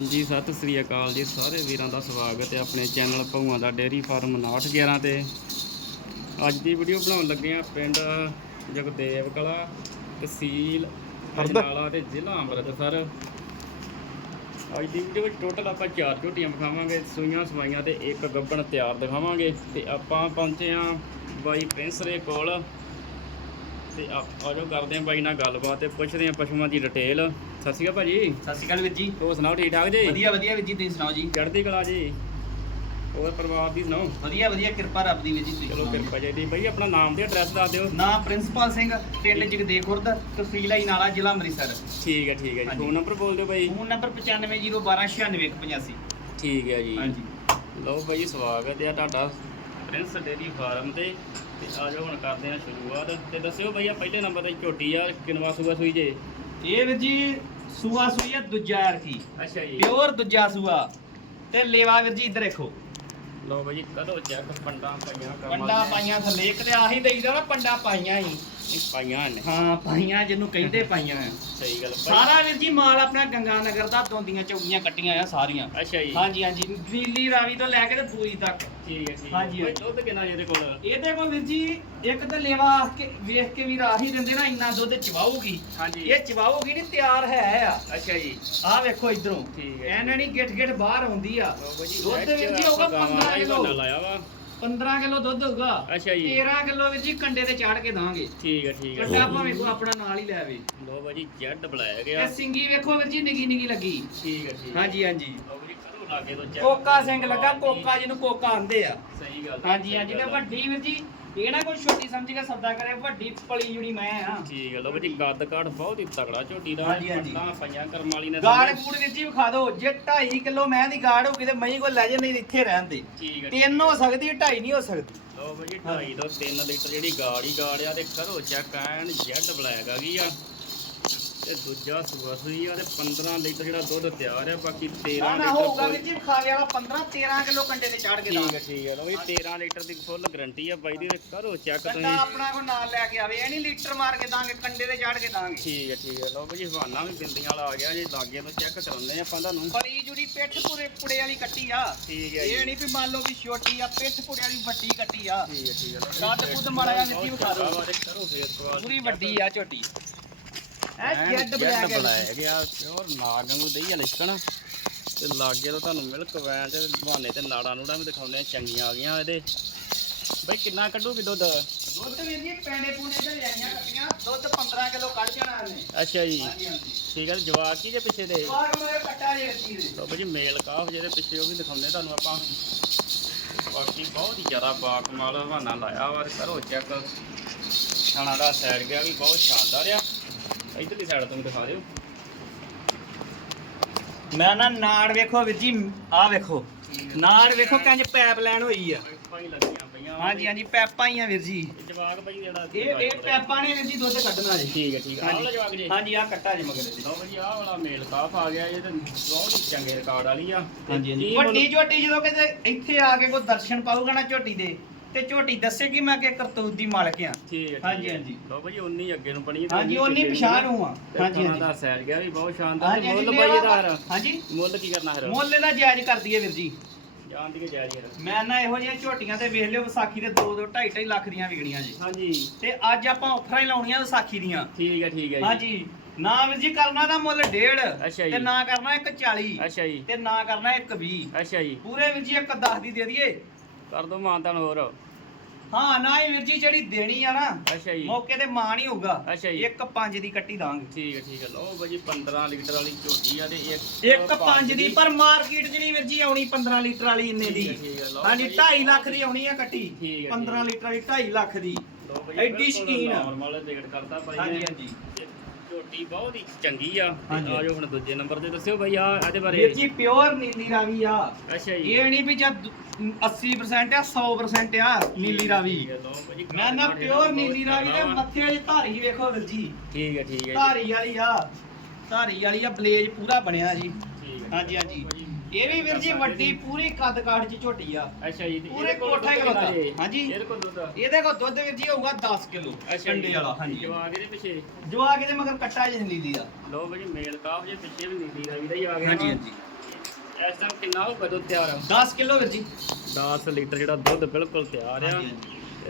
ਜੀ ਸਤਿ ਸ੍ਰੀ ਅਕਾਲ ਜੀ ਸਾਰੇ ਵੀਰਾਂ ਦਾ ਸਵਾਗਤ ਹੈ ਆਪਣੇ ਚੈਨਲ ਭਊਆਂ ਦਾ ਡੇਅਰੀ ਫਾਰਮ 911 ਤੇ। ਅੱਜ ਦੀ ਵੀਡੀਓ ਬਣਾਉਣ ਲੱਗੇ ਆ ਪਿੰਡ ਜਗਦੇਵ ਕਲਾ ਤਹਿਸੀਲ ਅਜਨਾਲਾ ਤੇ ਜ਼ਿਲ੍ਹਾ ਅੰਮ੍ਰਿਤਸਰ। ਅੱਜ ਦੀ ਵੀਡੀਓ ਵਿੱਚ ਟੋਟਲ ਆਪਾਂ ਚਾਰ ਝੋਟੀਆਂ ਵਿਖਾਵਾਂਗੇ ਸੂਈਆਂ ਸਵਾਈਆਂ ਤੇ ਇੱਕ ਗੱਬਣ ਤਿਆਰ ਦਿਖਾਵਾਂਗੇ ਤੇ ਆਪਾਂ ਪਹੁੰਚੇ ਆ ਬਾਈ ਪ੍ਰਿੰਸ ਦੇ ਕੋਲ। ਤੇ ਆ- ਆਜੋ ਕਰਦੇ ਆ ਬਾਈ ਨਾਲ ਗੱਲਬਾਤ ਤੇ ਪੁੱਛਦੇ ਆ ਪਸ਼ੂਆਂ ਦੀ ਡਿਟੇਲ ਸਤਿ ਸ਼੍ਰੀ ਅਕਾਲ ਭਾਜੀ। ਸਤਿ ਸ਼੍ਰੀ ਅਕਾਲ ਵੀਰ ਜੀ। ਹੋਰ ਸੁਣਾਓ ਠੀਕ ਠਾਕ ਜੀ? ਵਧੀਆ ਵਧੀਆ ਵੀਰ ਜੀ ਤੁਸੀਂ ਸੁਣਾਓ ਜੀ? ਚੜ੍ਹਦੀ ਕਲਾ ਜੀ। ਹੋਰ ਪਰਿਵਾਰ ਦੀ ਸੁਣਾਓ? ਵਧੀਆ ਵਧੀਆ ਕਿਰਪਾ ਰੱਬ ਦੀ ਵੀਰ ਜੀ ਤੁਸੀਂ ਚਲੋ ਸੁਣਾਓ ਜੀ। ਕਿਰਪਾ ਜੀ ਬਈ ਆਪਣਾ ਨਾਮ ਤੇ ਐਡਰੈਸ ਦੱਸ ਦਿਓ। ਨਾਮ ਪ੍ਰਿੰਸੀਪਲ ਸਿੰਘ ਪਿੰਡ ਜਗਦੇ ਖੁਰਦ ਤਹਿਸੀਲ ਜ਼ਿਲ੍ਹਾ ਅੰਮ੍ਰਿਤਸਰ। ਠੀਕ ਹੈ ਠੀਕ ਹੈ ਜੀ। ਹਾਂਜੀ। ਫੋਨ ਨੰਬਰ ਬੋਲ ਦਿਓ ਬਾਈ। ਫੋਨ ਨੰਬਰ 9501296185 ਠੀਕ ਹੈ ਜੀ। ਹਾਂਜੀ। ਲਓ ਬਾਈ ਸਵਾਗਤ ਹੈ ਤੁਹਾਡਾ। ਪ੍ਰਿੰਸ ਡੇਰੀ ਫਾਰਮ ਤੇ ਤੇ ਆਜੋ ਹੁਣ ਕਰਦੇ ਹਾਂ ਸ਼ੁਰੂਆਤ। ਤੇ ਦੱਸਿਓ ਬਈ ਆ ਪਹਿਲੇ ਨੰਬਰ ਤੇ ਝੋਟੀ ਆ ਕਿਨਵਾ ਸੂਆ ਸੂਈ ਜੇ? ਇਹ ਵੀਰ ਜੀ ਸੂਆ ਸੂਈ ਆ ਦੂਜਾ ਰਖੀ ਅੱਛਾ ਜੀ। ਪਿਓਰ ਦੂਜਾ ਸੂਆ। ਤੇ ਲੇਵਾ ਵੀਰ ਜੀ ਇੱਧਰ ਦੇਖੋ। ਲਓ ਬਾਈ ਕਦੋਂ ਚੈੱਕ ਪੰਡਾਂ ਪਾਈਆਂ ਕਰਮਾਂ ਪੰਡਾ। ਪਾਈਆਂ ਥੱਲੇ ਇੱਕ ਤੇ ਆਹੀ ਦੇਈਦਾ ਨਾ ਪੰਡਾ ਪਾਈਆਂ ਹੀ। ਇਹ ਪਾਈਆਂ ਨੇ। ਹਾਂ ਪਾਈਆਂ ਜਿਹਨੂੰ ਕਹਿੰਦੇ ਪਾਈਆਂ ਆ। ਸਹੀ ਗੱਲ ਸਾਰਾ ਵੀਰ ਜੀ ਮਾਲ ਆਪਣਾ ਗੰਗਾ ਨਗਰ ਦਾ ਦੋਂਦੀਆਂ ਚੌਗੀਆਂ ਕੱਟੀਆਂ ਆ ਸਾਰੀਆਂ। ਅੱਛਾ ਜੀ। ਹਾਂਜੀ ਹਾਂਜੀ। ਨੀਲੀ ਰਾਵੀ ਤੋਂ ਲੈ ਕੇ ਤੇ ਪੂਰੀ ਤੱਕ। ਠੀਕ ਹੈ ਠੀਕ ਹਾਂਜੀ। ਦੁੱਧ ਕਿੰਨਾ ਜੀ ਇਹਦੇ ਕੋਲ? ਇਹਦੇ ਕੋਲ ਵੀਰ ਜੀ ਇੱਕ ਤਾਂ ਲੇਵਾ ਕੇ ਵੇਖ ਕੇ ਵੀ ਰਾਹੀ ਦਿੰਦੇ ਨਾ ਇੰਨਾ ਦੁੱਧ ਚਵਾਉਗੀ ਹਾਂਜੀ। ਇਹ ਚਵਾਉਗੀ ਨਹੀਂ ਤਿਆਰ ਹੈ ਆ। ਅੱਛਾ ਜੀ। ਆਹ ਵੇਖੋ ਇਧਰੋਂ। ਠੀਕ ਹੈ। ਐਨਾ ਨਹੀਂ ਗਿੱਠ ਗਿੱਠ ਬਾਹਰ ਆਉਂਦੀ ਆ। ਲਓ ਬਾਈ ਜੀ ਦੁੱਧ ਵੀਰ ਜੀ ਹੋਊਗਾ ਆਪਾਂ ਗਾਵਾਂ ਦਾ ਹੀ 15 ਕਿਲੋ। ਬਹਾਨਾ ਲਾਇਆ ਵਾ। 15 ਕਿਲੋ ਦੁੱਧ ਹੋਊਗਾ ਅੱਛਾ ਜੀ। 13 ਕਿਲੋ ਵੀਰ ਜੀ ਕੰਡੇ ਤੇ ਚਾੜ ਕੇ ਦਾਂਗੇ। ਠੀਕ ਹੈ ਠੀਕ ਕੰਡਾ ਹੈ ਭਾਵੇਂ ਕੋ ਆਪਣਾ ਨਾਲ ਹੀ ਲੈ ਆਵੇ। ਲੋ ਬਾਜੀ ਜੈਡ ਬੁਲਾਇਆ ਗਿਆ। ਇਹ ਸਿੰਗੀ ਵੇਖੋ ਵੀਰ ਜੀ ਨਿੱਗੀ ਨਿੱਗੀ ਲੱਗੀ। ਠੀਕ ਹੈ ਠੀਕ ਹਾਂਜੀ ਹਾਂਜੀ। ਕੋਕਾ ਸਿੰਘ ਲੱਗਾ ਕੋਕਾ ਜਿਹਨੂੰ ਕੋਕਾ ਆਂਦੇ ਆ। ਸਹੀ ਗੱਲ ਹਾਂਜੀ ਹਾਂਜੀ ਤੇ। ਵੱਡੀ ਵੀਰ ਜੀ ਇਹ ਨਾ ਕੋਈ ਛੋਟੀ ਸਮਝ ਕੇ ਸੌਦਾ ਕਰੇ ਵੱਡੀ ਪਲੀ ਜੁੜੀ ਮੈਂ ਆ। ਠੀਕ ਹੈ ਲੋ ਬਾਜੀ ਗੱਦ ਕਾਠ ਬਹੁਤ ਹੀ ਤਗੜਾ ਝੋਟੀ ਦਾ। ਹਾਂਜੀ, ਪਈਆਂ ਕਰਮ ਵਾਲੀ ਨੇ ਗਾੜ। ਕੂੜ ਵਿੱਚ ਹੀ ਵਿਖਾ ਦਿਓ ਜੇ 2.5 ਕਿਲੋ ਮੈਂ ਦੀ ਗਾੜ ਹੋਊਗੀ ਤੇ ਮਈ ਕੋ ਲੈ ਜੇ ਨਹੀਂ ਤੇ ਇੱਥੇ ਰਹਿਣ ਦੇ। ਠੀਕ ਹੈ ਤਿੰਨ ਹੋ ਸਕਦੀ 2.5 ਨਹੀਂ ਹੋ ਸਕਦੀ। ਲੋ ਬਾਜੀ 2.5 ਤੋਂ 3 ਲੀਟਰ ਜਿਹੜੀ ਗਾੜ ਹੀ ਗਾੜ ਆ ਤੇ ਕਰੋ ਚੈੱਕ ਐਨ ਜੈਡ ਬਲੈਕ ਆ ਗਈ ਆ। ਤੇ ਦੂਜਾ ਸੂਆ ਸੂਈ ਆ ਤੇ 15 ਲੀਟਰ ਜਿਹੜਾ ਦੁੱਧ ਤਿਆਰ ਆ ਬਾਕੀ 13 ਨਾ ਨਾ ਲੀਟਰ ਹੋਊਗਾ ਕੋਈ- ਵੀਰ ਜੀ ਵਿਖਾਵੇ ਵਾਲਾ 15 13 ਕਿਲੋ ਕੰਡੇ ਤੇ ਚਾੜ ਕੇ ਠੀਕ ਹੈ ਦਾਂਗੇ ਠੀਕ ਹੈ ਲੋ ਬਾਜੀ 13 ਲੀਟਰ ਦੀ ਫੁੱਲ ਗਾਰੰਟੀ ਆ ਬਾਈ ਦੀ ਤੇ ਕਰੋ ਚੈੱਕ ਕੰਡਾ ਤੁਸੀਂ। ਆਪਣਾ ਕੋ ਨਾਲ ਲੈ ਕੇ ਆਵੇ ਇਹ ਨਹੀਂ ਲੀਟਰ ਮਾਰ ਕੇ ਦਾਂਗੇ ਕੰਡੇ ਤੇ ਚਾੜ ਕੇ ਦਾਂਗੇ। ਠੀਕ ਹੈ ਠੀਕ ਹੈ ਲਓ ਭਾਜੀ ਹਵਾਨਾ ਵੀ ਬਿੰਦੀਆਂ ਵਾਲਾ ਆ ਗਿਆ ਜੇ ਲਾਗੇ ਤੋਂ ਚੈੱਕ ਕਰਾਉਂਦੇ ਆਪਾਂ ਤੁਹਾਨੂੰ। ਬੜੀ ਜੁੜੀ ਪਿੱਠ ਪੂਰੇ ਪੁੜੇ ਵਾਲੀ ਕੱਟੀ ਆ। ਠੀਕ ਹੈ ਇਹ ਨਹੀਂ ਵੀ ਮੰਨ ਲਓ ਵੀ ਛੋਟੀ ਆ ਪਿੱਠ ਪੁੜੇ ਵਾਲੀ ਵੱਡੀ ਕੱਟੀ ਆ। ਠੀਕ ਹੈ ਠੀਕ ਹੈ ਕੱਦ ਕੁੱਦ ਮਾੜਾ ਜਿਹਾ ਵਿਖਾ ਦਿਓ। ਕਰੋ ਫੇਰ ਸਵਾਲ ਪੂਰੀ ਵੱਡੀ ਆ ਝੋਟੀ ਇਹ ਜੈਡ ਬਲੈਕ ਬਲੈਕ ਬਲਾਇਆ ਗਿਆ ਪਿਓਰ ਨਾਗ ਵਾਂਗੂ ਦਈ ਆ ਲਿਸ਼ਕਣ ਤੇ ਲਾਗੇ ਤੋਂ ਤੁਹਾਨੂੰ ਮਿਲਕ ਵੈਨ ਤੇ ਬਹਾਨੇ ਤੇ ਨਾੜਾ ਨੂੜਾ ਵੀ ਦਿਖਾਉਂਦੇ ਆ ਚੰਗੀਆਂ ਆ ਗਈਆਂ ਇਹਦੇ। ਬਈ ਕਿੰਨਾ ਕੱਢੂਗੀ ਦੁੱਧ? ਦੁੱਧ ਵੀਰ ਜੀ ਪੈਣੇ ਪੂਣੇ ਤੇ ਲਿਆਈਆਂ ਕੱਟੀਆਂ ਦੁੱਧ 15 ਕਿਲੋ ਕੱਢ ਜਾਣਾ ਇਹਨੇ। ਅੱਛਾ ਜੀ। ਠੀਕ ਹੈ ਜਵਾਕ ਕੀ ਜੇ ਪਿੱਛੇ ਦੇ? ਜਵਾਕ ਮੇਰੇ ਕੱਟਾ ਜੇ ਰੱਖੀ ਦੇ। ਲਓ ਭਾਜੀ ਮੇਲ ਕਾਫ ਜਿਹਦੇ ਪਿੱਛੇ ਉਹ ਵੀ ਦਿਖਾਉਂਦੇ ਤੁਹਾਨੂੰ ਆਪਾਂ। ਬਾਕੀ ਬਹੁਤ ਹੀ ਜ਼ਿਆਦਾ ਬਾਕਮਾਲ ਹਵਾਨਾ ਲਾਇਆ ਵਾ ਕਰੋ ਚੈੱਕ। ਖਾਣਾ ਦਾ ਸਾਈਡ ਗਿਆ ਵੀ ਬਹੁਤ ਸ਼ਾਨਦਾਰ ਆ। ਇਧਰਲੀ ਸਾਈਡ ਤੋਂ ਵੀ ਦਿਖਾ ਦਿਓ। ਮੈਂ ਨਾ ਨਾੜ ਵੇਖੋ ਵੀਰ ਜੀ ਆਹ ਵੇਖੋ। ਨਾੜ ਵੇਖੋ ਕੰਜ ਪੈਪ ਲੈਣ ਹੋਈ ਆ। ਪਾਈਪਾਂ ਹੀ ਲੱਗੀਆਂ ਪਈਆਂ ਹਾਂਜੀ ਹਾਂਜੀ ਪੈਪਾਂ ਹੀ ਆ ਵੀਰ ਜੀ। ਜਵਾਕ ਭਾਜੀ ਜਿਹੜਾ ਇਹ ਇਹ ਪੈਪਾਂ ਨੇ ਵੀਰ ਜੀ ਦੁੱਧ ਕੱਢਣਾ ਜੀ ਠੀਕ ਹੈ ਠੀਕ ਹੈ। ਆਹ ਜਵਾਕ ਜੀ। ਹਾਂਜੀ ਆ ਕੱਟਾ ਜੀ ਮਗਰ। ਲਓ ਭਾਜੀ ਆਹ ਵਾਲਾ ਮੇਲ ਕਾਫ ਆ ਗਿਆ ਇਹ ਤੇ ਬਹੁਤ ਹੀ ਚੰਗੇ ਰਿਕਾਰਡ ਵਾਲੀ ਆ। ਤੇ ਹਾਂਜੀ। ਹਾਂਜੀ ਕੀ ਵੱਡੀ ਮੁੱਲ- ਝੋਟੀ ਜਦੋਂ ਕਿਤੇ ਇੱਥੇ ਆ ਕੇ ਕੋਈ ਦਰਸ਼ਨ ਪਾਊਗਾ ਨਾ ਝੋਟੀ ਦੇ ਤੇ ਝੋਟੀ ਦੱਸੇਗੀ ਮੈਂ ਕਿ ਕਰਤੂਤ ਦੀ ਮਾਲਕ ਆ ਠੀਕ ਹੈ ਹਾਂਜੀ, ਹਾਂਜੀ। ਲਓ ਭਾਜੀ ਉਨੀ ਅੱਗੇ ਨੂੰ ਬਣੀ ਹਾਂਜੀ ਉਨੀ ਪਛਾਣ ਹੂੰ ਆ ਹਾਂਜੀ ਹਾਂਜੀ ਦਾ ਹਾਂਜੀ। ਸਾਈਡ ਗਿਆ ਵੀ ਬਹੁਤ ਸ਼ਾਨਦਾਰ ਹਾਂਜੀ ਤੇ ਮੁੱਲ ਹਾਂਜੀ ਭਾਈ ਮੇਵਾ- ਇਹਦਾ ਹਾਂਜੀ। ਮੁੱਲ ਕੀ ਕਰਨਾ ਫਿਰ? ਮੁੱਲ ਇਹਦਾ ਜਾਇਜ਼ ਕਰਦੀ ਹੈ ਵੀਰ ਜੀ। ਜਾਣ ਦੀ ਜਾਇਜ਼ ਹੈ? ਮੈਂ ਨਾ ਇਹੋ ਜਿਹੀਆਂ ਝੋਟੀਆਂ ਤੇ ਵੇਖ ਲਿਓ ਵਿਸਾਖੀ ਦੇ 2 2 2.5 2.5 ਲੱਖ ਦੀਆਂ ਵਿਕਣੀਆਂ ਜੀ। ਹਾਂਜੀ। ਤੇ ਅੱਜ ਆਪਾਂ ਆਫਰਾਂ ਹੀ ਲਾਉਣੀਆਂ ਵਿਸਾਖੀ ਦੀਆਂ। ਠੀਕ ਹੈ ਠੀਕ ਹੈ ਜੀ। ਹਾਂਜੀ। ਨਾ ਵੀਰ ਜੀ ਕਰਨਾ ਦਾ ਮੁੱਲ 1.5 ਅੱਛਾ ਜੀ। ਤੇ ਨਾ ਕਰਨਾ 140 ਅੱਛਾ ਜੀ। ਤੇ ਨਾ ਕਰਨਾ 120 ਅੱਛਾ ਜੀ। ਪੂਰੇ ਵੀਰ ਜੀ 110 ਦੀ ਦੇ ਦਈਏ। ਕਰ ਦੋ ਮਾਨਤਾਨ ਹੋਰ। ਹਾਂ ਨਾ ਹੀ ਵੀਰ ਜੀ ਜਿਹੜੀ ਦੇਣੀ ਆ ਨਾ ਅੱਛਾ ਜੀ। ਮੌਕੇ ਤੇ ਮਾਂ ਨਹੀਂ ਹੋਊਗਾ। ਅੱਛਾ ਜੀ। ਇੱਕ ਪੰਜ ਦੀ ਕੱਟੀ ਦਾਂਗੇ। ਠੀਕ ਹੈ ਠੀਕ ਹੈ। ਲਓ ਭਾਜੀ 15 ਲੀਟਰ ਵਾਲੀ ਝੋਟੀ ਆ ਤੇ ਇੱਕ ਇੱਕ ਪੰਜ ਦੀ। ਪਰ ਮਾਰਕੀਟ 'ਚ ਨਹੀਂ ਵੀਰ ਜੀ ਆਉਣੀ 15 ਲੀਟਰ ਵਾਲੀ ਇੰਨੇ ਦੀ। ਹੈ, ਹੈ, ਹਾਂਜੀ ਭਾਈ। 2.5 ਲੱਖ ਦੀ। ਆਉਣੀ ਆ ਕੱਟੀ। ਠੀਕ ਹੈ, 15 ਠੀਕ ਲੀਟਰ ਵਾਲੀ 2.5 ਲੱਖ ਦੀ। ਐਡੀ ਸ਼ੌਕੀਨ ਆ। ਨਾਰਮਲ ਰੇਟ ਕਰਦਾ ਭਾਈ ਹਾਂਜੀ। ਹਾਂਜੀ। ਤੇ ਝੋਟੀ ਬਹੁਤ ਹੀ ਚੰਗੀ ਆ। ਹਾਂਜੀ। ਆ ਜਾਓ ਹੁਣ ਦੂਜੇ ਨੰਬਰ ਤੇ ਦੱਸਿਓ ਭਾਈ ਆ ਇਹਦੇ ਬਾਰੇ। ਵੀਰ ਜੀ ਪਿਓਰ ਨੀਲੀ ਰਾਵੀ ਆ। ਅੱਛਾ ਜੀ। ਇਹ ਨਹੀਂ ਵੀ ਜਦ 80% ਆ 100% ਆ ਨੀਲੀ ਰਾਵੀ। ਠੀਕ ਹੈ, ਲਓ ਭਾਜੀ ਮੈਂ ਨਾ ਪਿਓਰ ਨੀਲੀ ਰਾਵੀ ਦੇ। ਮੱਥੇ ਵਾਲੀ ਧਾਰੀ ਵੇਖੋ ਵੀਰ ਜੀ। ਠੀਕ ਹੈ ਠੀਕ ਹੈ ਜੀ। ਧਾਰੀ ਵਾਲੀ ਆ। ਧਾਰੀ ਵਾਲੀ ਆ ਬਲੇਜ ਪੂਰਾ ਬਣਿਆ ਜੀ। ਠੀਕ ਹੈ ਹਾਂਜੀ ਹਾਂਜੀ। ਭਾਜੀ। ਇਹ ਵੀ ਵੀਰ ਜੀ ਵੱਡੀ ਪੂਰੀ ਕੱਦ ਕਾਠ ਚ ਝੋਟੀ ਆ। ਅੱਛਾ ਜੀ ਪੂਰੇ ਇਹਦੇ ਕੋਠਾ ਹੀ। ਜੀ? ਹਾਂਜੀ। ਇਹਦੇ ਕੋਲ ਦੁੱਧ? ਇਹਦੇ ਕੋਲ ਦੁੱਧ ਵੀਰ ਜੀ ਹੋਊਗਾ 10 ਕਿਲੋ ਕੰਡੇ ਵਾਲਾ ਹਾਂਜੀ। ਜਵਾਕ ਇਹਦੇ ਪਿੱਛੇ? ਜੋ ਆ ਕੇ ਤੇ ਮਗਰ ਕੱਟਾ ਜਿਹਾ ਨੀਲੀ ਦਾ ਲੋ ਭਾਜੀ ਮੇਲ ਕਾਫ ਜੇ ਪਿੱਛੇ ਵੀ ਨੀਲੀ ਦਾ ਹੀ ਆ ਗਿਆ। ਹਾਂਜੀ। ਹਾਂਜੀ। ਇਸ ਟਾਈਮ ਕਿੰਨਾ ਹੋਊਗਾ ਦੁੱਧ ਤਿਆਰ? 10 ਕਿਲੋ ਵੀਰ ਜੀ। 10 ਲੀਟਰ ਜਿਹੜਾ ਦੁੱਧ ਬਿਲਕੁਲ ਤਿਆਰ ਆ।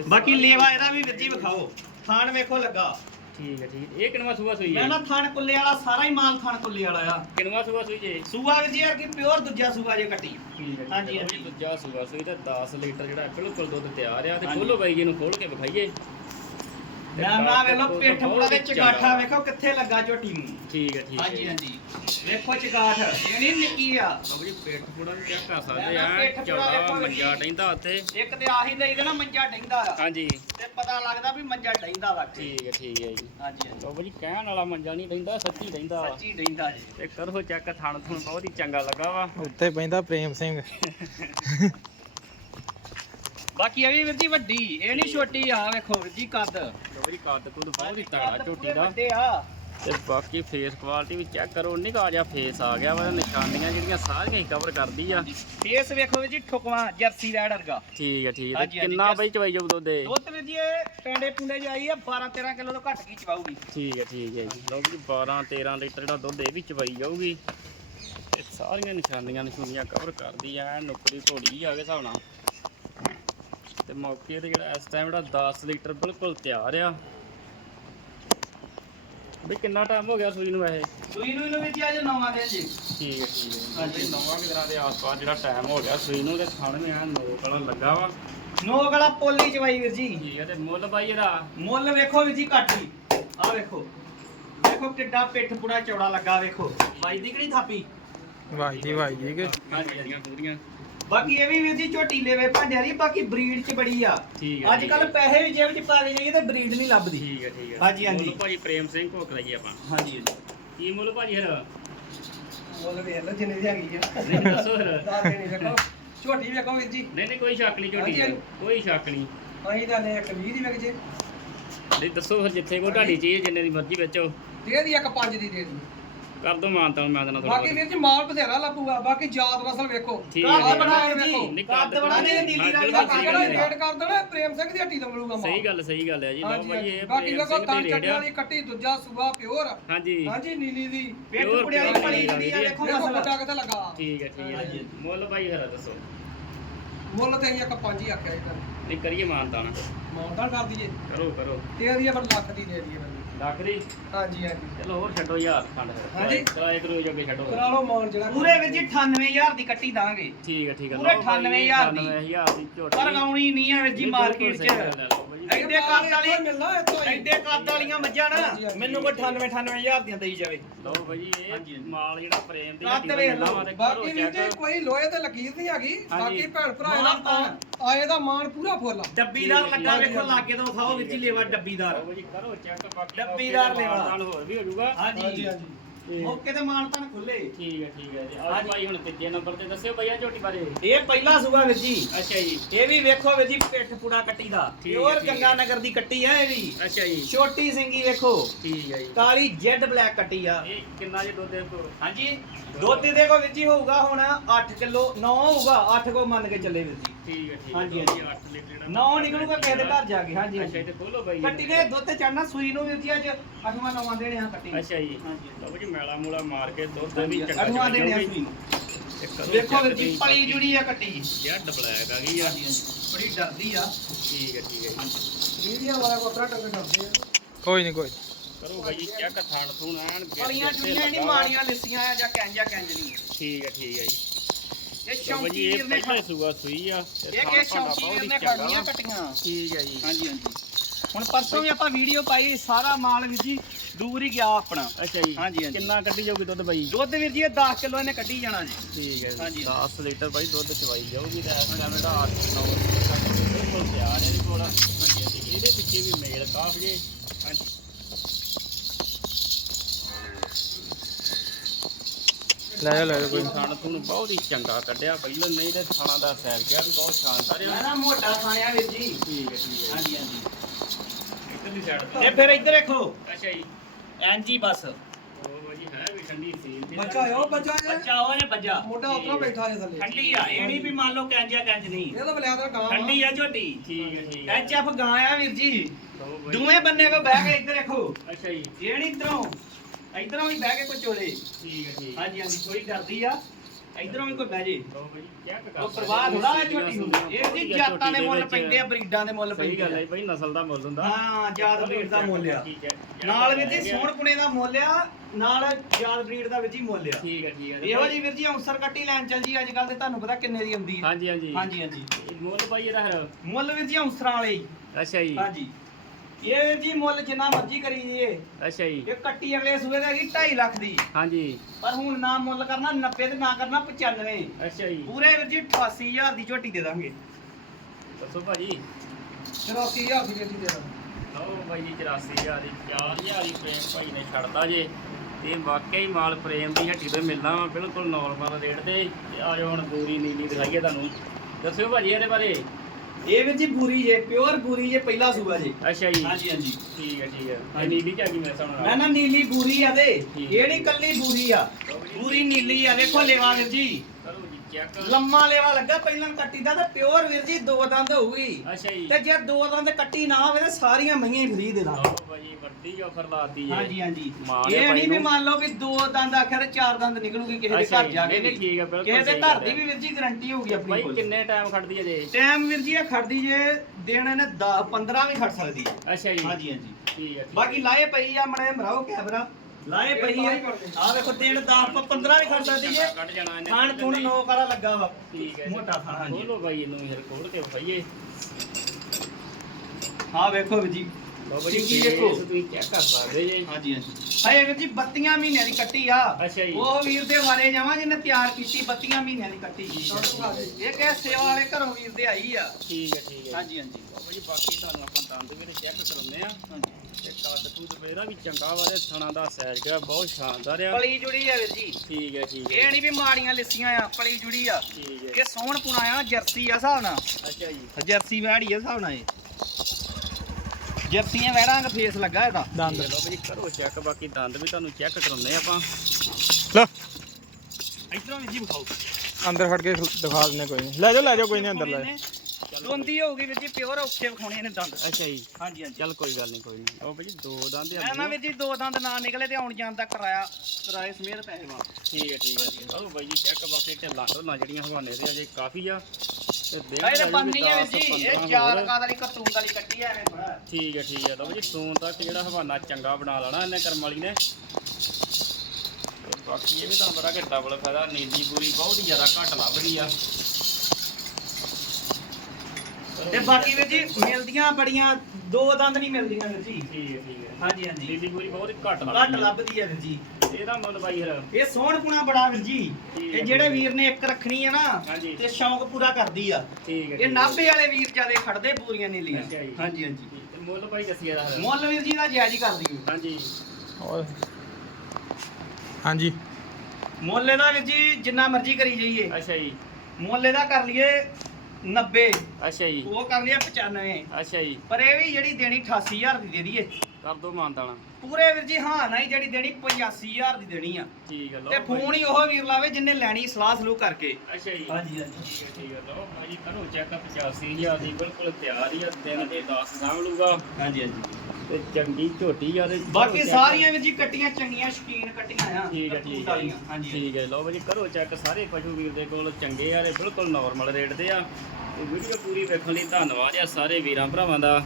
ਬਾਕੀ ਲੇਵਾ ਇਹਦਾ ਵੀ ਵੀਰ ਜੀ ਵਿਖਾਓ। ਥਾਣ ਵੇਖੋ ਲੱਗਾ। ਠੀਕ ਹੈ ਠੀਕ। ਇਹ ਕਿੰਨਵਾ ਸੂਆ ਸੂਈ ਮੈਂ ਹੈ ਨਾ ਥਾਣ ਕੁੱਲੇ ਵਾਲਾ ਸਾਰਾ ਹੀ ਮਾਲ ਥਾਣ ਕੁੱਲੇ ਵਾਲਾ ਆ। ਕਿੰਨਵਾ ਸੂਆ ਸੂਈ ਜੇ? ਸੂਆ ਜੀ ਆ ਕਿ ਪਿਓਰ ਦੂਜਾ ਸੂਆ ਜੇ ਕੱਟੀ। ਠੀਕ ਹੈ ਹਾਂਜੀ, ਹਾਂਜੀ ਹਾਂਜੀ। ਦੂਜਾ ਸੂਆ ਸੂਈ ਤੇ 10 ਲੀਟਰ ਜਿਹੜਾ ਬਿਲਕੁਲ ਦੁੱਧ ਤਿਆਰ ਆ ਤੇ ਹਾਂਜੀ। ਖੋਲੋ ਬਾਈ ਜੀ ਨੂੰ ਖੋਲ ਕੇ ਵਿਖਾਈਏ। ਤੇ ਮੈਂ ਨਾ ਵੇਲੋ ਦੁੱਧ ਪਿੱਠ ਬਹੁਤ ਪੂੜਾ ਦੇ ਚੰਗਾ। ਚਗਾਠਾ ਵੇਖੋ ਕਿੱਥੇ ਲੱਗਾ ਝੋਟੀ ਨੂੰ ਠੀਕ ਹੈ ਠੀਕ ਹੈ। ਹਾਂਜੀ ਹਾਂਜੀ। ਵੇਖੋ ਚਗਾਠ ਇਹ ਨਹੀਂ ਨਿੱਕੀ ਆ। ਬਾਬੂ ਜੀ ਪੇਟ ਪੂੜਾ ਵੀ ਚੈੱਕ ਕਰ ਮੈਂ ਸਕਦੇ ਨਾ ਆ। ਪਿੱਠ ਪੂੜਾ ਚੌੜਾ ਵੇਖੋ ਮੰਜਾ ਜੀ। ਟੈਂਦਾ ਉੱਤੇ ਇੱਕ ਤੇ ਆਹੀ ਲਈ ਦੇ ਨਾ ਮੰਜਾ ਡੈਂਦਾ ਆ। ਹਾਂਜੀ। ਤੇ ਪਤਾ ਲੱਗਦਾ ਵੀ ਮੰਜਾ ਡੈਂਦਾ ਵਾ ਠੀਕ ਹੈ ਠੀਕ ਹੈ ਜੀ। ਹਾਂਜੀ ਹਾਂਜੀ। ਬਾਬੂ ਜੀ ਕਹਿਣ ਵਾਲਾ ਮੰਜਾ ਨਹੀਂ ਸੱਚੀ ਸੱਚੀ ਡੈਂਦਾ ਜੀ। ਤੇ ਕਰੋ ਚੈੱਕ ਥਣ ਥਣ ਬਹੁਤ ਹੀ ਚੰਗਾ ਲੱਗਾ ਵਾ। ਉੱਤੇ ਪੈਂਦਾ ਪ੍ਰੇਮ ਸਿੰਘ। ਬਾਕੀ ਇਹ ਵੀ ਵੀਰ ਜੀ ਵੱਡੀ ਇਹ ਨਹੀਂ ਛੋਟੀ ਆ ਵੇਖੋ ਵੀਰ ਜੀ ਕੱਦ। ਜੀ ਕੱਦ ਕੁੱਦ ਬਹੁਤ ਹੀ ਤਗੜਾ ਝੋਟੀ ਦਾ। ਵੱਡੇ ਆ। ਤੇ ਬਾਕੀ ਫੇਸ ਕੁਆਲਿਟੀ ਵੀ ਚੈੱਕ ਕਰੋ ਨਿਕਾ ਜਿਹਾ ਫੇਸ ਆ ਗਿਆ ਵਾ ਨਿਸ਼ਾਨੀਆਂ ਜਿਹੜੀਆਂ ਸਾਰੀਆਂ ਹੀ ਕਵਰ ਕਰਦੀ ਆ। ਫੇਸ ਵੇਖੋ ਵੀਰ ਜੀ ਠੁਕਵਾ ਜਰਸੀ ਰੈਡ ਵਰਗਾ। ਠੀਕ ਹੈ ਠੀਕ ਹਾਂਜੀ, ਤੇ ਹਾਂਜੀ, ਕਿੰਨਾ ਬਈ ਚਵਾਈ ਜਾਊ ਦੁੱਧ ਦੇ ਦੁੱਧ ਵੀਰ ਜੀ ਇਹ ਪੈਂਡੇ ਪੁੰਡੇ ਜਾਈ ਆ 12 13 ਕਿਲੋ ਤੋਂ ਘੱਟ ਕੀ ਚਵਾਉਗੀ ਠੀਕ ਹੈ ਠੀਕ ਹੈ ਜੀ। ਲਓ ਜੀ 12 13 ਲੀਟਰ ਜਿਹੜਾ ਦੁੱਧ ਇਹ ਵੀ ਚਵਾਈ ਜਾਊਗੀ। ਤੇ ਸਾਰੀਆਂ ਨਿਸ਼ਾਨੀਆਂ ਨਿਸ਼ਾਨੀਆਂ ਕਵਰ ਕਰਦੀ ਆ ਨੁਕਰੀ ਘੋੜੀ ਆ ਗਏ ਹਿਸਾਬ ਨਾਲ। ਤੇ ਮੌਕੇ ਤੇ ਜਿਹੜਾ ਇਸ ਟਾਈਮ ਜਿਹੜਾ 10 ਲੀਟਰ ਬਿਲਕੁਲ ਤਿਆਰ ਆ। ਬਈ ਕਿੰਨਾ ਟਾਈਮ ਹੋ ਗਿਆ ਸੂਈ ਨੂੰ ਵੈਸੇ? ਸੂਈ ਨੂੰ ਇਹਨੂੰ ਜੀ ਅੱਜ ਨਵਾਂ ਦੇ ਜੀ। ਠੀਕ ਹੈ ਠੀਕ ਹੈ। ਹਾਂਜੀ। ਹਾਂਜੀ ਨਵਾਂ ਕਿਦਰਾਂ ਦੇ ਆਸ-ਪਾਸ ਜਿਹੜਾ ਟਾਈਮ ਹੋ ਗਿਆ ਸੂਈ ਨੂੰ ਤੇ ਥਣ ਵੀ ਆ ਨੋਕ ਵਾਲਾ ਲੱਗਾ ਵਾ। ਨੋ ਗਲਾ ਪੋਲੀ ਚਵਾਈ ਵੀਰ ਜੀ। ਠੀਕ ਹੈ ਤੇ ਮੁੱਲ ਬਾਈ ਇਹਦਾ? ਮੁੱਲ ਵੇਖੋ ਵੀਰ ਜੀ ਘੱਟ ਹੀ। ਆ ਵੇਖੋ। ਵੇਖੋ ਕਿੱਡਾ ਪਿੱਠ ਪੂੜਾ ਚੌੜਾ ਲੱਗਾ ਵੇਖੋ। ਬਾਈ ਦੀ ਕਿਹੜੀ ਥਾਪੀ? ਵਾਹ ਜੀ ਵਾਹ ਜੀ ਕਿ? ਹਾਂਜੀ ਪੂਰੀਆਂ ਬਾਕੀ ਇਹ ਵੀ ਵੀਰ ਜੀ ਝੋਟੀ ਲੈਵੇ ਭਾਂਡਿਆ ਰਹੀ ਬਾਕੀ ਬਰੀਡ ਚ ਬੜੀ ਆ। ਠੀਕ ਹੈ ਅੱਜ ਕੱਲ ਪੈਸੇ ਵੀ ਜੇਬ ਚ ਪਾ ਕੇ ਜਾਈਏ ਤੇ ਬਰੀਡ ਨਹੀਂ ਲੱਭਦੀ। ਠੀਕ ਹੈ ਠੀਕ ਹੈ ਹਾਂਜੀ, ਹਾਂਜੀ। ਮੁੱਲ ਭਾਜੀ ਪ੍ਰੇਮ ਸਿੰਘ ਕੋ ਕਰਾਈਏ ਆਪਾਂ। ਹਾਂਜੀ ਕੀ ਮੁੱਲ ਭਾਜੀ ਫਿਰ ਮੁੱਲ ਵੇਖ ਲਓ ਜਿੰਨੇ ਦੀ ਹੈਗੀ ਆ। ਨਹੀਂ ਦੱਸੋ ਫਿਰ। ਦੱਸ ਦੇਣੀ ਵੇਖੋ। ਝੋਟੀ ਵੇਖੋ ਵੀਰ ਜੀ। ਨਹੀਂ ਨਹੀਂ ਕੋਈ ਸ਼ੱਕ ਨਹੀਂ ਝੋਟੀ ਹਾਂਜੀ, ਹਾਂਜੀ। ਦੀ, ਕੋਈ ਸ਼ੱਕ ਨਹੀਂ। ਅਸੀਂ ਤਾਂ ਲੈ ਇੱਕ 20 ਦੀ ਵਿਕ ਜੇ। ਨਹੀਂ ਦੱਸੋ ਫਿਰ ਜਿੱਥੇ ਕੋਈ ਤੁਹਾਡੀ ਚੀਜ਼ ਜਿੰਨੇ ਦੀ ਮਰਜ਼ੀ ਵੇਚੋ। ਦੇ ਦੀ ਇੱਕ 5 ਦੀ ਦੇ ਦੀ। ਕਰ ਦੋ ਮਾਨਤਾ ਮੈਂ ਦੇਣਾ ਥੋੜਾ ਬਾਕੀ ਵੀਰ ਜੀ ਮਾਲ ਬਥੇਰਾ ਲੱਭੂਗਾ। ਬਾਕੀ ਜਾਤ ਨਸਲ ਵੇਖੋ। ਠੀਕ ਹੈ, ਕੱਦ ਠੀਕ ਹੈ। ਬਣਾ ਵੀਰ ਵੇਖੋ। ਜੀ ਨਹੀਂ, ਕੱਦ ਕੱਦ ਬਣਾ ਦੇ ਨੀਲੀ ਦੇ। ਹਾਂ, ਦਾ ਬਾਕੀ ਜਿਹੜਾ ਰੇਟ ਕਰ ਦੇਣਾ ਪ੍ਰੇਮ ਸਿੰਘ ਦੀ ਹੱਟੀ ਦਾ ਮਿਲੂਗਾ ਮਾਲ। ਸਹੀ ਗੱਲ ਸਹੀ ਗੱਲ ਹੈ ਜੀ। ਲਓ ਹਾਂਜੀ ਹਾਂਜੀ ਇਹ ਬਾਕੀ ਪ੍ਰੇਮ ਵੇਖੋ ਸਿੰਘ ਤਾਂ ਦੀ ਆ ਵਾਲੀ ਕੱਟੀ ਦੂਜਾ ਸੂਆ ਪਿਓਰ। ਹਾਂਜੀ। ਹਾਂਜੀ ਨੀਲੀ ਦੀ। ਪੁੜੇ ਵਾਲੀ pure ਪਲੀ ਜਿਹੜੀ ਆ ਵੇਖੋ ਵੇਖੋ ਮਸਲਾ। ਮੁੰਡਾ ਕਿੱਥੇ ਲੱਗਾ। ਠੀਕ ਹੈ ਠੀਕ ਹੈ। ਹਾਂਜੀ। ਮੁੱਲ ਭਾਈ ਫਿਰ ਦੱਸੋ। ਮੁੱਲ ਤੇ ਅਸੀਂ ਇੱਕ 5 ਹੀ ਆਖਿਆ ਜੀ ਨਹੀਂ ਕਰੀਏ ਮਾਨਤਾ ਨਾ ਮਾਨਦਾਨ ਕਰ ਦਈਏ। ਕਰੋ ਕਰੋ। ਤੇ ਇਹਦੀ ਪਰ ਲੱਖ ਦੀ ਦੇ ਦਈਏ। ਬੰਦੇ ਦੀ ਹਾਂਜੀ ਹਾਂਜੀ। ਚਲੋ ਹੋਰ ਛੱਡੋ ਯਾਰ ਖੰਡ ਫਿਰ। ਹਾਂਜੀ। ਚਲੋ ਇੱਕ ਰੋਜ਼ ਅੱਗੇ ਛੱਡੋ। ਕਰਾ ਲਓ ਮਾਨ ਜਿਹੜਾ ਪੂਰੇ ਜੀ 98000 ਦੀ ਕੱਟੀ ਦਾਂਗੇ। ਠੀਕ ਹੈ ਠੀਕ ਹੈ। ਪੂਰੇ ਲਓ ਭਾਈ, 98,000 ਦੀ। 98,000 ਦੀ ਝੋਟੀ। ਪਰ ਆਉਣੀ ਨਹੀਂ ਆ ਵੀਰ ਜੀ ਮਾਰਕੀਟ 'ਚ। ਐਡੇ ਕੱਦ ਵਾਲੀ ਮਿਲਣਾ ਇੱਥੋਂ ਹੀ ਐਡੇ ਕੱਦ ਵਾਲੀਆਂ ਮੱਝਾਂ ਨਾ ਹਾਂਜੀ, ਹਾਂਜੀ। ਮੈਨੂੰ ਕੋਈ 98 98000 ਦੀਆਂ ਦੇਈ ਜਾਵੇ ਲਓ ਭਾਈ ਹਾਂਜੀ। ਇਹ ਮਾਲ ਜਿਹੜਾ ਪ੍ਰੇਮ ਦੀ ਕੱਦ ਹੱਡੀ ਦਾ ਵੇਖ ਮਿਲਣਾ ਲਓ, ਵਾ ਤੇ ਬਾਕੀ। ਜੀ ਕੋਈ ਲੋਹੇ ਤੇ ਲਕੀਰ ਨਹੀਂ ਹੈਗੀ ਬਾਕੀ ਭੈਣ ਭਰਾ ਇਹਦਾ। ਆਏ ਦਾ ਮਾਨ ਪੂਰਾ ਫੁੱਲ ਆ ਡੱਬੀਦਾਰ ਲੱਗਾ ਵੇਖੋ। ਲਾਗੇ ਤੋਂ ਜੀ ਲੇਵਾ ਡੱਬੀਦਾਰ ਲਓ ਭਾਈ ਕਰੋ ਚੈੱਕ ਬਾਕੀ ਡੱਬੀਦਾਰ ਮੌਕੇ ਤੇ ਲੈਵਾ। ਮਾਨਤਾਨ ਹੋਰ ਵੀ ਹੋ ਜਾਊਗਾ ਹਾਂਜੀ ਹਾਂਜੀ ਤੇ ਮੌਕੇ ਤੇ ਮਾਨਤਾਨ ਖੁੱਲੇ ਠੀਕ ਹੈ ਠੀਕ ਹੈ ਜੀ। ਆਹ। ਭਾਈ ਹੁਣ ਤੀਜੇ ਨੰਬਰ ਤੇ ਦੱਸਿਓ ਭਈਆ ਝੋਟੀ ਬਾਰੇ। ਇਹ ਪਹਿਲਾ ਸੂਆ ਵੀਰ ਜੀ। ਅੱਛਾ ਜੀ। ਇਹ ਵੀ ਵੇਖੋ ਵੀਰ ਜੀ ਪਿੱਠ ਪੂੜਾ ਕੱਟੀ ਦਾ। ਪਿਓਰ। ਗੰਗਾ ਨਗਰ ਦੀ ਕੱਟੀ ਆ ਇਹ ਵੀ। ਅੱਛਾ ਜੀ। ਛੋਟੀ ਸਿੰਗੀ ਵੇਖੋ। ਠੀਕ ਹੈ ਜੀ। ਕਾਲੀ ਜੈਡ ਬਲੈਕ ਕੱਟੀ ਆ। ਇਹ ਕਿੰਨਾ ਜੀ ਦੁੱਧ ਦੇ ਕੋ ਹਾਂਜੀ। ਦੁੱਧ ਦੇ ਕੋ ਵੀਰ ਜੀ ਹੋਊਗਾ ਹੁਣ 8 ਕਿਲੋ 9 ਹੋਊਗਾ 8 ਕੋ ਮੰਨ ਕੇ ਚੱਲੇ ਵੀਰ ਜੀ। ਠੀਕ ਹੈ ਠੀਕ ਹਾਂਜੀ, ਹੈ ਹਾਂਜੀ। 8 ਲੀਟਰ ਜਿਹੜਾ 9 ਨਿਕਲੂਗਾ ਕਿਸੇ ਦੇ ਘਰ ਜਾ ਕੇ ਹਾਂਜੀ ਅੱਛਾ ਹਾਂਜੀ। ਤੇ ਖੋਲੋ ਭਾਈ ਕੱਟੀ ਦੇ ਦੁੱਧ ਤੇ ਚੜਨਾ ਸੂਈ ਨੂੰ ਵੀਰ ਜੀ ਅੱਜ ਅਠਵਾਂ ਨਵਾਂ ਦੇਣੇ ਆ ਕੱਟੀ ਨੂੰ। ਅੱਛਾ ਜੀ। ਹਾਂਜੀ। ਲਓ ਜੀ ਮੈਲਾ ਮੂਲਾ ਮਾਰ ਕੇ ਦੁੱਧ ਵੀ ਚੰਗਾ ਅਠਵਾਂ ਦੇਣੇ ਆ ਚੰਗਾ ਸੂਈ ਨੂੰ। ਤੇ ਕਰੋ ਵੇਖੋ ਵੀਰ check ਜੀ ਤੁਸੀਂ ਪਲੀ ਜੁੜੀ ਆ ਕੱਟੀ। ਜੈਡ ਬਲੈਕ ਆ ਗਈ ਆ। ਹਾਂਜੀ ਹਾਂਜੀ। ਬੜੀ ਡਰਦੀ ਆ। ਠੀਕ ਹੈ ਠੀਕ ਹੈ ਜੀ। ਵੀਡੀਓ ਵਾਲਾ ਕੋਤਰਾ ਟੰਗ ਕਰਦੇ ਆ। ਕੋਈ ਨਹੀਂ ਕੋਈ ਨੀ। ਕਰੋ ਭਾਈ ਚੈੱਕ ਥਾਣ ਥੂਣ ਐਨ ਗਿੱਟ ਪਲੀਆਂ ਗਿੱਟ ਤੇ ਜੁੜੀਆਂ ਨਹੀਂ ਲੱਗਾ। ਵਾ। ਮਾੜੀਆਂ ਲਿਸੀਆਂ ਆ ਜਾਂ ਕੈਂਜਾ ਕੈਂਜ ਨਹੀਂ। ਠੀਕ ਹੈ ਠੀਕ ਹੈ ਜੀ। ਇਹ ਜੀ ਸ਼ੌਂਕੀਰ ਨੇ ਪਹਿਲੇ ਸੂਆ ਸੂਈ ਆ ਇਹ ਕਿ ਸ਼ੌਂਕੀਰ ਨੇ ਵਾ। ਕੱਟੀਆਂ? ਠੀਕ ਹੈ ਜੀ। ਹਾਂਜੀ ਹਾਂਜੀ। ਹੁਣ ਪਰਸੋਂ ਵੀ ਆਪਾਂ ਵੀਡੀਓ ਪਾਈ ਸਾਰਾ ਮਾਲ ਵੀਰ ਜੀ ਦੂਰ ਹੀ ਗਿਆ ਆਪਣਾ। ਅੱਛਾ ਜੀ। ਹਾਂਜੀ, ਹਾਂਜੀ। ਕਿੰਨਾ ਕੱਢੀ ਜਾਊਗੀ ਦੁੱਧ ਬਾਈ? ਦੁੱਧ ਵੀਰ ਜੀ ਇਹ 10 ਕਿਲੋ ਇਹਨੇ ਕੱਢੀ ਜਾਣਾ ਜੀ। ਠੀਕ ਹੈ ਹਾਂਜੀ। ਜੀ 10 ਲੀਟਰ ਬਾਈ ਦੁੱਧ ਚਵਾਈ ਜਾਊਗੀ ਤੇ ਇਸ ਟਾਈਮ ਜਿਹੜਾ 8 9 ਬਿਲਕੁਲ ਤਿਆਰ ਹੈ ਇਹਦੇ ਕੋਲ। ਇਹਦੇ ਪਿੱਛੇ ਵੀ ਮੇਲ ਕਾਫ ਜੇ। ਹਾਂਜੀ। ਲੈ ਜਾ ਲੈ ਜਾ ਕੋਈ ਨੀ। ਥਣ ਥੁਣ ਬਹੁਤ ਹੀ ਚੰਗਾ ਕੱਢਿਆ। ਪਹਿਲਾਂ ਨਹੀਂ ਤੇ ਥਣਾ ਦਾ ਸੈਰ ਗਿਆ ਵੀ ਬਹੁਤ ਸ਼ਾਨਦਾਰ ਮੈਂ ਆ। ਨਾ ਮੋਟਾ ਖਾਣਿਆ ਵੀਰ ਜੀ। ਠੀਕ ਹੈ ਠੀਕ ਹੈ। ਹਾਂਜੀ ਹਾਂਜੀ। ਇੱਧਰਲੀ ਸਾਈਡ ਤੇ। ਤੇ ਫਿਰ ਇੱਧਰ ਦੇਖੋ। ਅੱਛਾ ਜੀ। ਐਂਜੀ ਬਸ। ਉਹ ਬਾਜੀ ਹੈ ਵੀ ਠੰਡੀ ਸੀ। ਬੱਚਾ ਉਹ ਬੱਚਾ ਇਹ ਬੱਚਾ ਉਹ ਜੇ ਬੱਜਾ ਮੋਢਾ ਉਤਰਾ ਬੈਠਾ ਜੇ ਥੱਲੇ। ਠੰਡੀ ਆ ਇਹ ਨਹੀਂ ਵੀ ਮੰਨ ਲਓ ਕੈਂਜਾ ਕੈਂਜ ਨਹੀਂ। ਇਹ ਤਾਂ ਬਲਿਆ ਦਾ ਗਾਂ ਠੰਡੀ ਆ ਝੋਟੀ। ਠੀਕ ਹੈ ਠੀਕ ਹੈ। ਐਚ ਐਫ ਗਾਂ ਆ ਵੀਰ ਜੀ। ਲਓ ਬਾਈ। ਦੋਵੇਂ ਬੰਨੇ ਕੋ ਬਹਿ ਕੇ ਇੱਧਰ ਦੇਖੋ। ਅੱਛਾ ਜੀ। ਇਹ ਨਹੀਂ ਇਧਰੋਂ। ਇਧਰੋਂ ਵੀ ਬਹਿ ਕੇ ਕੋ ਚੋਲੇ। ਠੀਕ ਹੈ ਠੀਕ। ਹੈ ਹਾਂਜੀ ਹਾਂਜੀ ਥੋੜੀ ਡਰਦੀ ਆ। ਇਧਰੋਂ ਵੀ ਕੋਈ ਬਹਿ ਜੇ। ਲਓ ਬਈ ਚੈੱਕ ਕਰ ਉਹ ਪ੍ਰਵਾਹ ਥੋੜਾ ਹੈ। ਝੋਟੀ ਨੂੰ ਇਹ ਜੀ ਜਾਤਾਂ ਦੇ ਮੁੱਲ ਪੈਂਦੇ ਆ ਬਰੀਡਾਂ ਦੇ ਮੁੱਲ ਸਹੀ ਗੱਲ ਪੈਂਦੇ ਹੈ ਆ ਬਈ ਨਸਲ ਦਾ ਮੁੱਲ ਹੁੰਦਾ। ਹਾਂ ਜਾਤ ਬਰੀਡ ਦਾ ਮੁੱਲ ਆ। ਹੈ। ਨਾਲ ਵੀਰ ਜੀ ਸੋਹਣਪੁਣੇ ਦਾ ਮੁੱਲ ਆ ਨਾਲ ਜਾਤ ਬਰੀਡ ਦਾ ਵੀਰ ਜੀ ਮੁੱਲ ਆ। ਠੀਕ ਹੈ ਠੀਕ ਹੈ। ਇਹੋ ਜੀ ਵੀਰ ਜੀ ਅੰਸਰ ਕੱਟੀ ਲੈਣ ਚੱਲ ਜੀ ਅੱਜ ਕੱਲ ਤੇ ਤੁਹਾਨੂੰ ਪਤਾ ਕਿੰਨੇ ਦੀ ਆਉਂਦੀ ਹੈ ਹਾਂਜੀ ਹਾਂਜੀ। ਹਾਂਜੀ ਹਾਂਜੀ। ਮੁੱਲ ਭਾਈ ਇਹਦਾ ਹੈ ਮੁੱਲ ਵੀਰ ਜੀ ਅੰਸਰਾਂ ਵਾਲੇ ਹੀ। ਅੱਛਾ ਜੀ। ਹਾਂਜੀ। ਇਹ ਜੀ ਮੁੱਲ ਜਿੰਨਾ ਮਰਜ਼ੀ ਕਰੀ ਜੀ ਅੱਛਾ ਜੀ। ਇਹ ਕੱਟੀ ਅਗਲੇ ਸੂਏ ਦਾ ਹੈਗੀ 2.5 ਲੱਖ ਦੀ। ਹਾਂਜੀ। ਪਰ ਹੁਣ ਨਾ ਮੁੱਲ ਕਰਨਾ 90 ਤੇ ਨਾ ਕਰਨਾ 95 ਅੱਛਾ ਜੀ। ਪੂਰੇ ਵੀਰ ਜੀ 88000 ਦੀ ਝੋਟੀ ਦੇ ਦਾਂਗੇ। ਦੱਸੋ ਭਾਜੀ। 84000 ਦੀ ਰੇਟੀ ਦੇ ਦਾਂ ਲਓ ਬਾਈ ਜੀ 84000 ਦੀ 4000 ਦੀ ਪ੍ਰੇਮ ਭਾਈ ਨੇ ਛੱਡਤਾ ਜੇ। ਤੇ ਵਾਕਿਆ ਹੀ ਮਾਲ ਪ੍ਰੇਮ ਦੀ ਹੱਟੀ ਤੋਂ ਮਿਲਣਾ ਵਾ ਬਿਲਕੁਲ ਨਾਰਮਲ ਰੇਟ ਤੇ। ਤੇ ਆ ਜਾਓ ਹੁਣ ਦੂਰੀ ਨੀਲੀ ਦਿਖਾਈਏ ਤੁਹਾਨੂੰ। ਦੱਸਿਓ ਭਾਜੀ ਇਹਦੇ ਬਾਰੇ। ਇਹ ਵੀਰ ਜੀ ਬੂਰੀ ਜੇ ਪਿਓਰ ਬੂਰੀ ਜੇ ਪਹਿਲਾ ਸੂਆ ਜੇ। ਅੱਛਾ ਜੀ। ਹਾਂਜੀ ਹਾਂਜੀ। ਠੀਕ ਹੈ ਠੀਕ ਹੈ। ਇਹ ਨੀਲੀ ਚ ਆ ਗਈ ਮੇਰੇ ਸਾਹਮਣੇ ਮੈਂ ਨਾ ਨੀਲੀ ਬੂਰੀ ਆ ਦੇ ਠੀਕ। ਇਹ ਨਹੀਂ ਕੱਲੀ ਬੂਰੀ ਆ। ਬੂਰੀ ਨੀਲੀ ਆ ਵੇਖੋ ਲੇਵਾ ਵੀਰ ਜੀ। ਚੈੱਕ ਲੰਮਾ ਲੇਵਾ ਲੱਗਾ ਪਹਿਲਾਂ ਕੱਟੀ ਦਾ ਤਾਂ ਪਿਓਰ ਵੀਰ ਜੀ ਦੋ ਦੰਦ ਹੋਊਗੀ। ਅੱਛਾ ਜੀ। ਤੇ ਜੇ ਦੋ ਦੰਦ ਕੱਟੀ ਨਾ ਹੋਵੇ ਤਾਂ ਸਾਰੀਆਂ ਮਈਆਂ ਹੀ ਫਰੀ ਦੇ ਦਾਂ ਲਓ ਭਾਜੀ ਵੱਡੀ ਆਫਰ ਲਾਤੀ ਜੀ ਹਾਂਜੀ ਹਾਂਜੀ। ਮਾਂ ਦੇ ਇਹ ਭਾਈ ਨਹੀਂ ਵੀ ਨੂੰ। ਮੰਨ ਲਓ ਵੀ ਦੋ ਦੰਦ ਆਖਿਆ ਤੇ ਚਾਰ ਦੰਦ ਨਿਕਲੂਗੀ ਕਿਸੇ ਦੇ ਅੱਛਾ ਘਰ ਜੀ, ਜਾ ਕੇ ਨਹੀਂ, ਨਹੀਂ, ਠੀਕ ਹੈ, ਬਿਲਕੁਲ ਕਿਸੇ ਦੇ ਸਹੀ ਘਰ ਗੱਲ ਦੀ ਹੈ। ਵੀ ਵੀਰ ਜੀ ਗਾਰੰਟੀ ਹੋਊਗੀ ਆਪਣੀ ਭਾਈ ਕੋਲ। ਕਿੰਨੇ ਟਾਈਮ ਖੜਦੀ ਹੈ ਜੇ? ਟਾਈਮ ਵੀਰ ਜੀ ਇਹ ਖੜਦੀ ਜੇ ਦਿਨ ਇਹਨੇ 10 15 ਵੀ ਖੜ ਸਕਦੀ ਹੈ। ਅੱਛਾ ਜੀ। ਹਾਂਜੀ ਹਾਂਜੀ। ਠੀਕ ਹੈ ਠੀਕ ਬਾਕੀ ਲਾਏ ਪਈ ਆ ਮੜੇ ਮਰਾਓ ਕੈਮਰਾ। ਲਾਏ ਪਈ ਆ। ਆ ਵੇਖੋ ਦਿਨ 10 15 ਵੀ ਖੜ ਸਕਦੀ ਜੇ ਖਾਣ ਖੁਣ ਨੋ ਕਾਰਾ ਲੱਗਾ ਵਾ। ਠੀਕ ਹੈ ਮੋਟਾ ਥਾਣਾ ਹਾਂਜੀ। ਬੋਲੋ ਭਾਈ ਇਹਨੂੰ ਯਾਰ ਖੋਲ ਕੇ ਵਿਖਾਈਏ। ਹਾਂ ਵੇਖੋ ਜੀ। ਜੀ। ਤੁਸੀਂ ਚੈੱਕ ਕਰ ਸਕਦੇ ਜੇ। ਹਾਂਜੀ ਹਾਂਜੀ। ਹਾਏ ਵੀਰ ਜੀ 32 ਮਹੀਨਿਆਂ ਦੀ ਕੱਟੀ ਆ। ਅੱਛਾ ਜੀ। ਉਹ ਵੀਰ ਦੇ ਵਾਰੇ ਜਾਵਾਂ ਜਿਹਨੇ ਤਿਆਰ ਕੀਤੀ 32 ਮਹੀਨਿਆਂ ਦੀ ਕੱਟੀ। ਇਹ ਕਹੇ ਸੇਵਾ ਵਾਲੇ ਘਰੋਂ ਵੀਰ ਦੇ ਆਈ ਆ। ਠੀਕ ਹੈ ਠੀਕ ਹੈ। ਹਾਂਜੀ ਹਾਂਜੀ। ਲਓ ਭਾਈ ਬਾਕੀ ਤੁਹਾਨੂੰ ਆਪਾਂ ਦੰਦ ਵੀ ਚੈੱਕ ਕਰਾਉਂਦੇ ਆ ਤੇ ਕੱਦ ਕੁੱਦ ਮੇਰਾ ਵੀ ਚੰਗਾ ਵਾ ਤੇ ਥਣਾ ਦਾ ਸਾਈਜ਼ ਜਿਹੜਾ ਬਹੁਤ ਸ਼ਾਨਦਾਰ ਆ। ਪਲੀ ਜੁੜੀ ਆ ਵੀਰ ਜੀ। ਠੀਕ ਹੈ ਠੀਕ ਹੈ। ਇਹ ਨਹੀਂ ਵੀ ਮਾੜੀਆਂ ਲਿੱਸੀਆਂ ਆ ਪਲੀ ਜੁੜੀ ਆ। ਠੀਕ ਹੈ। ਕਿ ਸੋਹਣ ਪੁਣਾ ਆ ਜਰਸੀ ਆ ਹਿਸਾਬ ਨਾਲ। ਅੱਛਾ ਜੀ। ਜਰਸੀ ਵੈੜੀ ਆ ਹਿਸਾਬ ਨਾਲ ਇਹ। ਜਰਸੀਆਂ ਵੈੜਾਂ ਦਾ ਫੇਸ ਲੱਗਾ ਇਹਦਾ। ਦੰਦ। ਲਓ ਭਾਈ ਕਰੋ ਚੈੱਕ ਬਾਕੀ ਦੰਦ ਵੀ ਤੁਹਾਨੂੰ ਚੈੱਕ ਕਰਾਉਂਦੇ ਆਪਾਂ। ਲੋ ਇਧਰੋਂ ਵੀ ਜੀ ਵਿਖਾਓ। ਅੰਦਰ ਖੜ ਕੇ ਦਿਖਾ ਦਿੰਨੇ ਕੋਈ ਨਹੀਂ। ਲੈ ਜਾਓ ਲੈ ਜਾਓ ਕੋਈ ਨਹੀਂ ਅੰਦਰ ਲੈ। ਦੋਂਦੀ ਹੋਊਗੀ ਵੀਰ ਜੀ ਪਿਓਰ ਔਖੇ ਵਿਖਾਉਣੇ ਨੇ ਦੰਦ। ਅੱਛਾ ਜੀ। ਹਾਂਜੀ ਹਾਂਜੀ। ਚੱਲ ਕੋਈ ਗੱਲ ਨਹੀਂ ਕੋਈ ਨਹੀਂ। ਉਹ ਭਾਈ ਦੋ ਦੰਦ ਆ ਮੈਂ ਨਾ ਵੀਰ ਜੀ ਦੋ ਦੰਦ ਨਾ ਨਿਕਲੇ ਤੇ ਆਉਣ ਜਾਣ ਦਾ ਕਿਰਾਇਆ ਕਿਰਾਏ ਸਮੇਤ ਪੈਸੇ ਵਾ ਠੀਕ ਹੈ ਠੀਕ ਹੈ ਬਾਈ ਜੀ ਚੈੱਕ ਬਾਕੀ ਢਿੱਲਾਂ ਢੋਲਾਂ ਜਿਹੜੀਆਂ ਹਵਾਨੇ ਤੇ ਅਜੇ ਕਾਫੀ ਆ। ਤੇ ਦੇਖ ਇਹ ਲਿਆ ਤਾਂ ਜੀ ਬੰਨੀ ਹੈ ਜੀ ਇਹ ਚਾਰ। ਕਾਦ ਵਾਲੀ ਕਤੂਤ ਵਾਲੀ ਕੱਟੀ ਐ ਐਵੇਂ ਠੀਕ ਹੈ ਠੀਕ ਹੈ ਲਓ ਜੀ ਸੂਨ ਤੱਕ ਜਿਹੜਾ ਹਵਾਨਾ ਚੰਗਾ ਬਣਾ ਲੈਣਾ ਇਹਨੇ ਕਰਮ ਵਾਲੀ ਨੇ। ਤੇ ਬਾਕੀ ਇਹ ਵੀ ਤੁਹਾਨੂੰ ਪਤਾ ਕਿ ਡਬਲ ਫਾਇਦਾ ਨੀਲੀ ਪੂਰੀ ਬਹੁਤ ਹੀ ਜ਼ਿਆਦਾ ਘੱਟ ਲੱਭਦੀ ਆ। ਤੇ ਬਾਕੀ ਵੀਰ ਜੀ ਮਿਲਦੀਆਂ ਬੜੀਆਂ ਦੋ ਦੰਦ ਨਹੀਂ ਮਿਲਦੀਆਂ ਵੀਰ ਜੀ। ਠੀਕ ਹੈ ਠੀਕ ਹੈ। ਹਾਂਜੀ ਹਾਂਜੀ। ਨੀਲੀ ਪੂਰੀ ਬਹੁਤ ਹੀ ਘੱਟ ਘੱਟ ਲੱਭਦੀ ਆ। ਲੱਭਦੀ ਐ ਵੀਰ ਜੀ। ਇਹਦਾ ਮੁੱਲ ਬਾਈ ਫਿਰ। ਇਹ ਸੋਹਣ ਪੁਣਾ ਬੜਾ ਵੀਰ ਜੀ। ਠੀਕ ਹੈ, ਇਹ ਜਿਹੜੇ। ਵੀਰ ਨੇ ਇੱਕ ਰੱਖਣੀ ਆ ਨਾ ਹਾਂਜੀ। ਤੇ ਸ਼ੌਂਕ ਪੂਰਾ ਕਰਦੀ ਆ। ਠੀਕ ਹੈ ਇਹ ਨਾਭੇ ਵਾਲੇ ਵੀਰ ਜਿਆਦੇ ਖੜਦੇ ਪੂਰੀਆਂ ਅੱਛਾ ਜੀ। ਹਾਂਜੀ ਹਾਂਜੀ। ਤੇ ਮੁੱਲ ਬਾਈ ਦੱਸੀਏ ਦਾ ਫਿਰ। ਮੁੱਲ ਵੀਰ ਜੀ ਦਾ ਜਾਇਜ਼ ਹੀ। ਹਾਂਜੀ। ਹੋਰ ਹਾਂਜੀ। ਮੁੱਲ ਇਹਦਾ ਵੀਰ ਜੀ ਜਿੰਨਾ ਮਰਜ਼ੀ ਕਰੀ ਜਾਈਏ। ਅੱਛਾ ਜੀ। ਮੁੱਲ ਇਹਦਾ ਕਰ ਲਈਏ 90 ਅੱਛਾ ਜੀ। ਉਹ ਕਰ ਲਈਏ 95 ਅੱਛਾ ਜੀ। ਪਰ ਇਹ ਵੀ ਜਿਹੜੀ ਦੇਣੀ 88000 ਦੀ ਦੇ ਦਈਏ। ਕਰ ਦੋ ਮਾਨਤਾਣਾ ਪੂਰੇ ਵੀਰ ਜੀ ਹਾਂ ਨਹੀਂ ਜਿਹੜੀ ਦੇਣੀ 85000 ਦੀ ਦੇਣੀ ਆ। ਠੀਕ ਹੈ ਲਓ ਤੇ। ਫੋਨ ਹੀ ਉਹ ਵੀਰ ਲਾਵੇ ਜਿੰਨੇ ਲੈਣੀ ਸਲਾਹ ਸਲੂ ਕਰਕੇ। ਅੱਛਾ ਜੀ। ਹਾਂਜੀ ਹਾਂਜੀ। ਠੀਕ ਹੈ ਲਓ ਭਾਜੀ ਕਰੋ ਚੈੱਕ 85000 ਦੀ ਬਿਲਕੁਲ ਤਿਆਰ ਹੀ ਆ ਦਿਨ ਦੇ 10 ਸਾਂਭ ਲੂਗਾ। ਹਾਂਜੀ ਹਾਂਜੀ। ਤੇ ਚੰਗੀ ਝੋਟੀ ਆ ਤੇ ਬਾਕੀ ਕਰੋ check। ਸਾਰੀਆਂ ਵੀਰ ਜੀ ਕੱਟੀਆਂ ਚੰਗੀਆਂ ਸ਼ਕੀਨ ਕੱਟੀਆਂ ਆ ਠੀਕ ਹੈ ਕਪੂਰ ਠੀਕ ਹੈ ਵਾਲੀਆਂ। ਹਾਂਜੀ ਠੀਕ ਹੈ ਲਓ ਭਾਜੀ ਕਰੋ ਚੈੱਕ ਸਾਰੇ ਪਸ਼ੂ ਵੀਰ ਦੇ ਕੋਲ ਚੰਗੇ ਆ ਤੇ ਬਿਲਕੁਲ ਨਾਰਮਲ ਰੇਟ ਦੇ ਆ। ਤੇ ਵੀਡੀਓ ਪੂਰੀ ਵੇਖਣ ਲਈ ਧੰਨਵਾਦ ਆ ਸਾਰੇ ਵੀਰਾਂ ਭਰਾਵਾਂ ਦਾ।